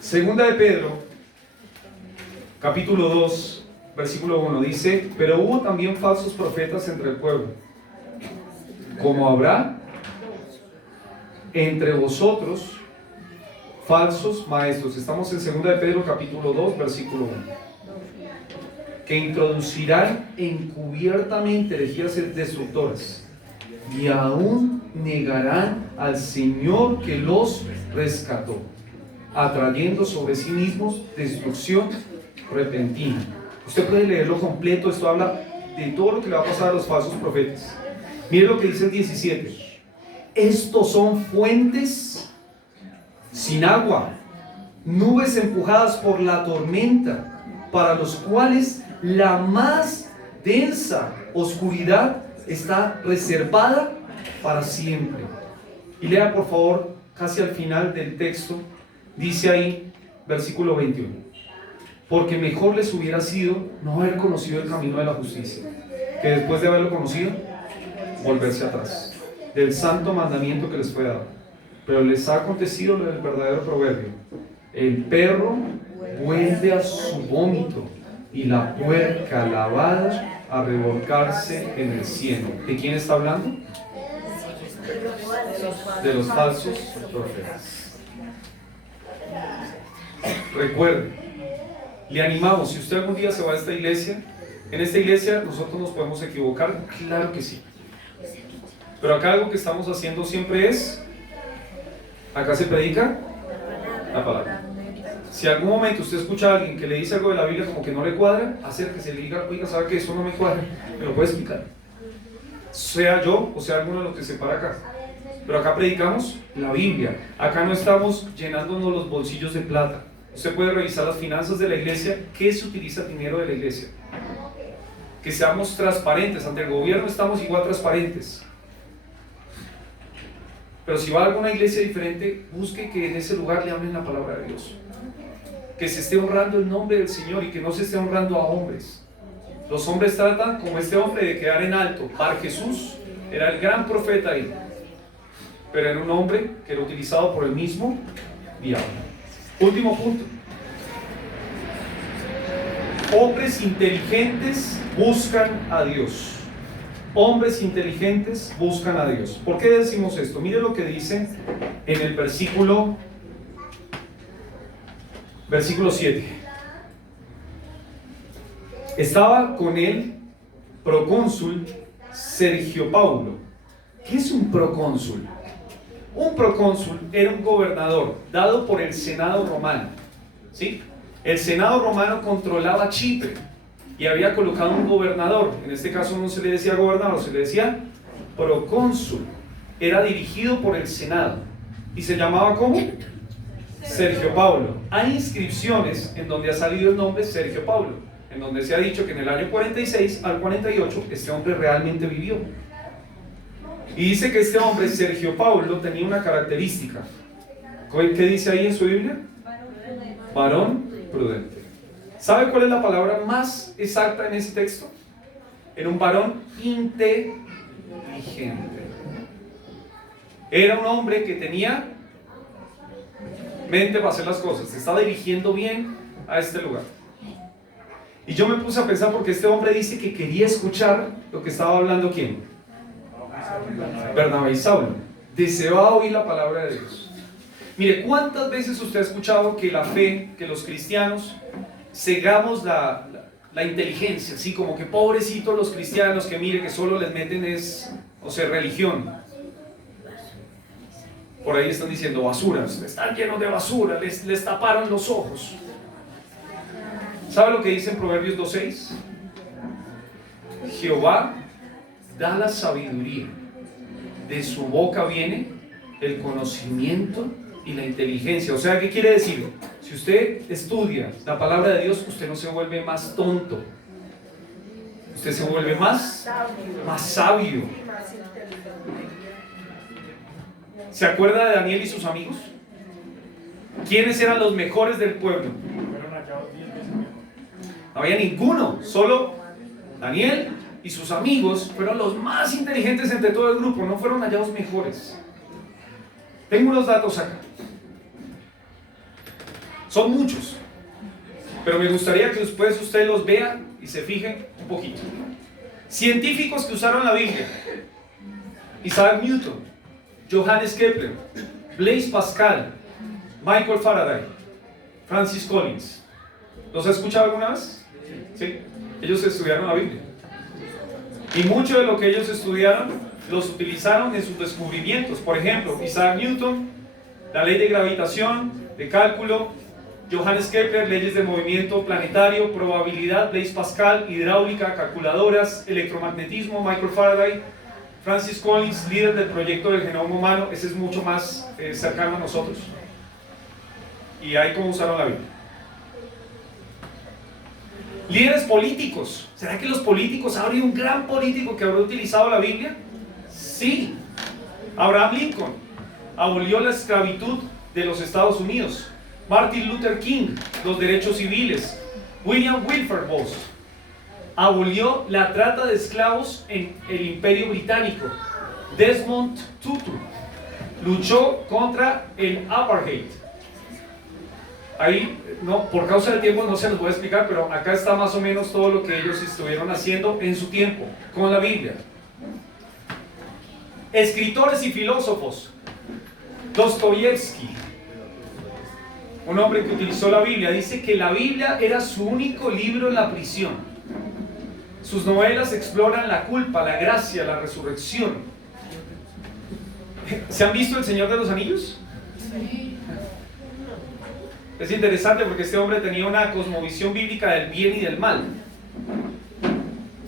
Segunda de Pedro, capítulo 2, versículo 1, dice: pero hubo también falsos profetas entre el pueblo, como habrá entre vosotros falsos maestros. Estamos en segunda de Pedro, capítulo 2, versículo 1. Que introducirán encubiertamente herejías destructoras, y aún negarán al Señor que los rescató, atrayendo sobre sí mismos destrucción repentina. Usted puede leerlo completo. Esto habla de todo lo que le va a pasar a los falsos profetas. Mire lo que dice el 17: estos son fuentes sin agua, nubes empujadas por la tormenta, para los cuales la más densa oscuridad está reservada para siempre. Y lea por favor casi al final del texto, dice ahí, versículo 21: porque mejor les hubiera sido no haber conocido el camino de la justicia, que después de haberlo conocido, volverse atrás del santo mandamiento que les fue dado. Pero les ha acontecido lo del verdadero proverbio: el perro vuelve a su vómito, y la puerca lavada a revolcarse en el cieno. ¿De quién está hablando? De los falsos profetas. Recuerde, le animamos, si usted algún día se va a esta iglesia, en esta iglesia nosotros nos podemos equivocar, claro que sí. Pero acá algo que estamos haciendo siempre es, acá se predica la palabra. Si algún momento usted escucha a alguien que le dice algo de la Biblia como que no le cuadra, acérquese y le diga: oiga, ¿sabe que eso no me cuadra? ¿Me lo puede explicar? Sea yo o sea alguno de los que se para acá. Pero acá predicamos la Biblia. Acá no estamos llenándonos los bolsillos de plata. Usted puede revisar las finanzas de la iglesia. ¿Qué se utiliza el dinero de la iglesia? Que seamos transparentes. Ante el gobierno estamos igual transparentes. Pero si va a alguna iglesia diferente, busque que en ese lugar le hablen la palabra de Dios. Que se esté honrando el nombre del Señor y que no se esté honrando a hombres. Los hombres tratan, como este hombre, de quedar en alto. Bar Jesús era el gran profeta ahí, pero era un hombre que era utilizado por el mismo diablo. Último punto: hombres inteligentes buscan a Dios. Hombres inteligentes buscan a Dios. ¿Por qué decimos esto? Mire lo que dice en el versículo 7. Estaba con él procónsul Sergio Paulo. ¿Qué es un procónsul? Un procónsul era un gobernador dado por el Senado romano, ¿sí? El Senado romano controlaba Chipre y había colocado un gobernador. En este caso no se le decía gobernador, se le decía procónsul. Era dirigido por el Senado y se llamaba ¿cómo? Sergio Paulo. Hay inscripciones en donde ha salido el nombre Sergio Paulo, en donde se ha dicho que en el año 46 al 48 este hombre realmente vivió. Y dice que este hombre, Sergio Paulo, tenía una característica. ¿Qué dice ahí en su Biblia? Varón prudente. ¿Sabe cuál es la palabra más exacta en ese texto? Era un varón inteligente. Era un hombre que tenía mente para hacer las cosas. Se estaba dirigiendo bien a este lugar. Y yo me puse a pensar, porque este hombre dice que quería escuchar lo que estaba hablando ¿quién? Bernabé y Saulo. Deseaba oír la palabra de Dios. Mire, ¿cuántas veces usted ha escuchado que la fe, que los cristianos cegamos la inteligencia? Así como que pobrecitos los cristianos, que mire que solo les meten religión. Por ahí están diciendo basuras, están llenos de basura, les taparon los ojos. ¿Sabe lo que dice en Proverbios 2:6? Jehová da la sabiduría, de su boca viene el conocimiento y la inteligencia. O sea, ¿qué quiere decir? Si usted estudia la palabra de Dios, usted no se vuelve más tonto, usted se vuelve más sabio. ¿Se acuerda de Daniel y sus amigos? ¿Quiénes eran los mejores del pueblo? No había ninguno, solo Daniel y sus amigos fueron los más inteligentes entre todo el grupo, no fueron hallados mejores. Tengo unos datos acá. Son muchos, pero me gustaría que después usted los vea y se fije un poquito. Científicos que usaron la Biblia: Isaac Newton, Johannes Kepler, Blaise Pascal, Michael Faraday, Francis Collins. ¿Los ha escuchado alguna vez? Sí. Ellos estudiaron la Biblia. Y mucho de lo que ellos estudiaron los utilizaron en sus descubrimientos. Por ejemplo, Isaac Newton, la ley de gravitación, de cálculo; Johannes Kepler, leyes de movimiento planetario; probabilidad; Blaise Pascal, hidráulica, calculadoras, electromagnetismo; Michael Faraday; Francis Collins, líder del proyecto del genoma humano. Ese es mucho más cercano a nosotros. Y ahí cómo usaron la Biblia. Líderes políticos. ¿Será que los políticos, habría un gran político que habrá utilizado la Biblia? Sí. Abraham Lincoln abolió la esclavitud de los Estados Unidos. Martin Luther King, los derechos civiles. William Wilberforce abolió la trata de esclavos en el Imperio Británico. Desmond Tutu luchó contra el apartheid. Ahí, no, por causa del tiempo no se los voy a explicar, pero acá está más o menos todo lo que ellos estuvieron haciendo en su tiempo con la Biblia. Escritores y filósofos: Dostoyevsky, un hombre que utilizó la Biblia, dice que la Biblia era su único libro en la prisión. Sus novelas exploran la culpa, la gracia, la resurrección. ¿Se han visto El Señor de los Anillos? Sí. Es interesante porque este hombre tenía una cosmovisión bíblica del bien y del mal.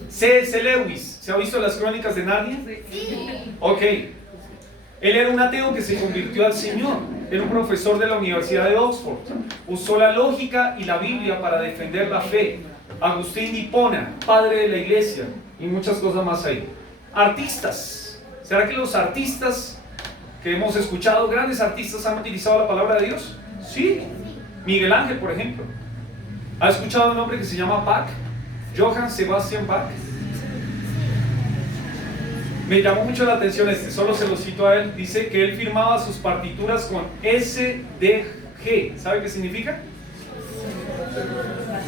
C.S. Lewis, ¿se ha visto las Crónicas de Narnia? Sí. Ok. Él era un ateo que se convirtió al Señor. Era un profesor de la Universidad de Oxford. Usó la lógica y la Biblia para defender la fe. Agustín de Hipona, padre de la iglesia, y muchas cosas más ahí. Artistas. ¿Será que los artistas que hemos escuchado, grandes artistas, han utilizado la palabra de Dios? Sí. Miguel Ángel, por ejemplo. ¿Ha escuchado un hombre que se llama Bach? Johann Sebastian Bach. Me llamó mucho la atención solo se lo cito a él. Dice que él firmaba sus partituras con SDG. ¿Sabe qué significa?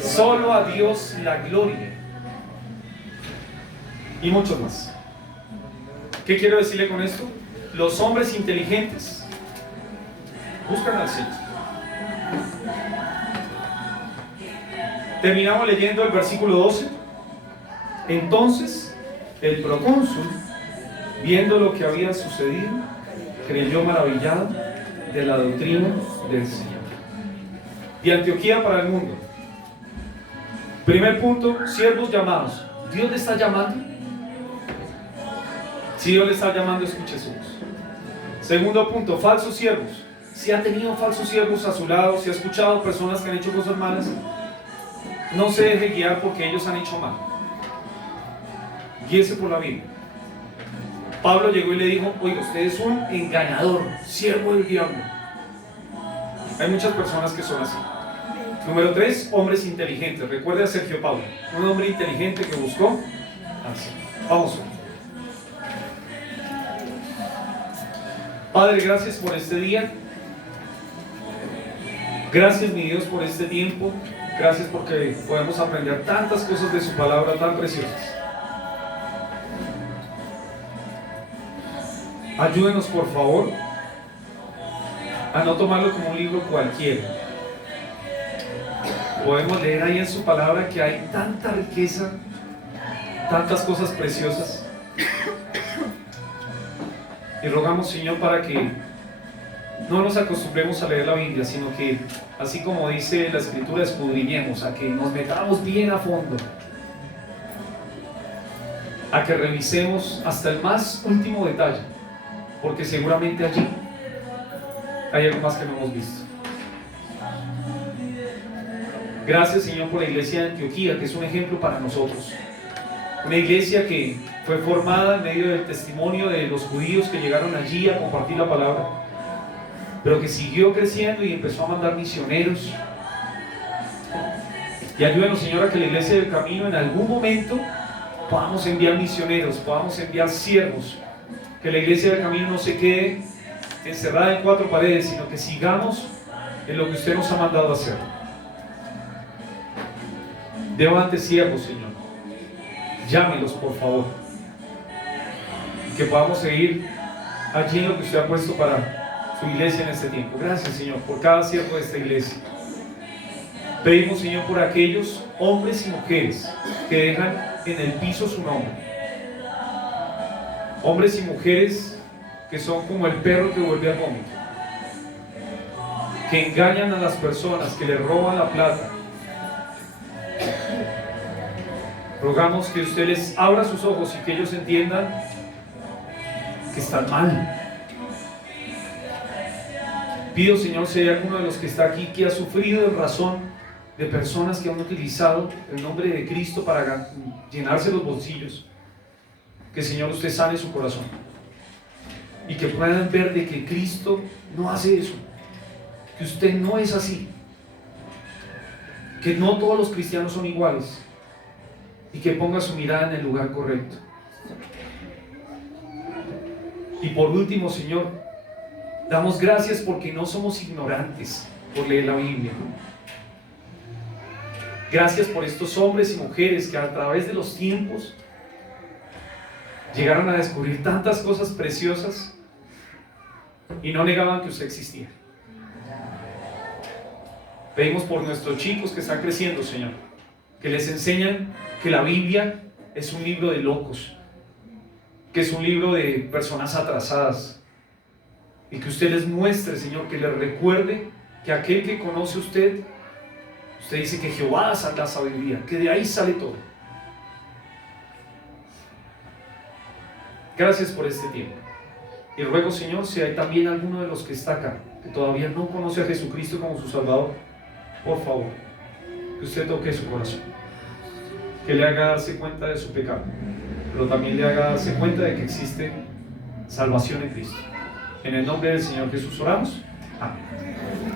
Solo a Dios la gloria. Y muchos más. ¿Qué quiero decirle con esto? Los hombres inteligentes buscan al Señor. Terminamos leyendo el versículo 12. Entonces el procónsul, viendo lo que había sucedido, creyó maravillado de la doctrina del Señor. De Antioquía para el mundo. Primer punto: siervos llamados. ¿Dios le está llamando? Si Dios le está llamando, escuche su voz. Segundo punto: falsos siervos. Si ha tenido falsos siervos a su lado, si ha escuchado personas que han hecho cosas malas, no se deje guiar porque ellos han hecho mal. Guíese por la Biblia. Pablo llegó y le dijo: oiga, usted es un engañador, siervo del diablo. Hay muchas personas que son así. Número 3, hombres inteligentes. Recuerde a Sergio Paulo, un hombre inteligente que buscó al Señor. Vamos. Padre, gracias por este día. Gracias, mi Dios, por este tiempo. Gracias porque podemos aprender tantas cosas de su palabra tan preciosas. Ayúdenos, por favor, a no tomarlo como un libro cualquiera. Podemos leer ahí en su palabra que hay tanta riqueza, tantas cosas preciosas. Y rogamos, Señor, para que no nos acostumbremos a leer la Biblia, sino que, así como dice la Escritura, escudriñemos, a que nos metamos bien a fondo, a que revisemos hasta el más último detalle, porque seguramente allí hay algo más que no hemos visto. Gracias, Señor, por la iglesia de Antioquía, que es un ejemplo para nosotros. Una iglesia que fue formada en medio del testimonio de los judíos que llegaron allí a compartir la palabra, pero que siguió creciendo y empezó a mandar misioneros. Y ayúdanos, Señor, a que la iglesia del camino en algún momento podamos enviar misioneros, podamos enviar siervos, que la iglesia del camino no se quede encerrada en 4 paredes, sino que sigamos en lo que usted nos ha mandado a hacer. Levante siervos, Señor, llámelos por favor, que podamos seguir allí en lo que usted ha puesto para su iglesia en este tiempo. Gracias, Señor, por cada siervo de esta iglesia. Pedimos, Señor, por aquellos hombres y mujeres que dejan en el piso su nombre, hombres y mujeres que son como el perro que vuelve al vómito, que engañan a las personas, que les roban la plata. Rogamos que usted les abra sus ojos y que ellos entiendan que están mal. Pido, Señor, si hay alguno de los que está aquí que ha sufrido en razón de personas que han utilizado el nombre de Cristo para llenarse los bolsillos, que, Señor, usted sane su corazón y que puedan ver de que Cristo no hace eso, que usted no es así, que no todos los cristianos son iguales, y que ponga su mirada en el lugar correcto. Y por último, Señor, damos gracias porque no somos ignorantes por leer la Biblia. Gracias por estos hombres y mujeres que a través de los tiempos llegaron a descubrir tantas cosas preciosas y no negaban que usted existía. Pedimos por nuestros chicos que están creciendo, Señor, que les enseñan que la Biblia es un libro de locos, que es un libro de personas atrasadas, y que usted les muestre, Señor, que les recuerde que aquel que conoce a usted dice que Jehová da la sabiduría, que de ahí sale todo. Gracias por este tiempo. Y ruego, Señor, si hay también alguno de los que está acá, que todavía no conoce a Jesucristo como su Salvador, por favor, que usted toque su corazón, que le haga darse cuenta de su pecado, pero también le haga darse cuenta de que existe salvación en Cristo. En el nombre del Señor Jesús oramos. Amén.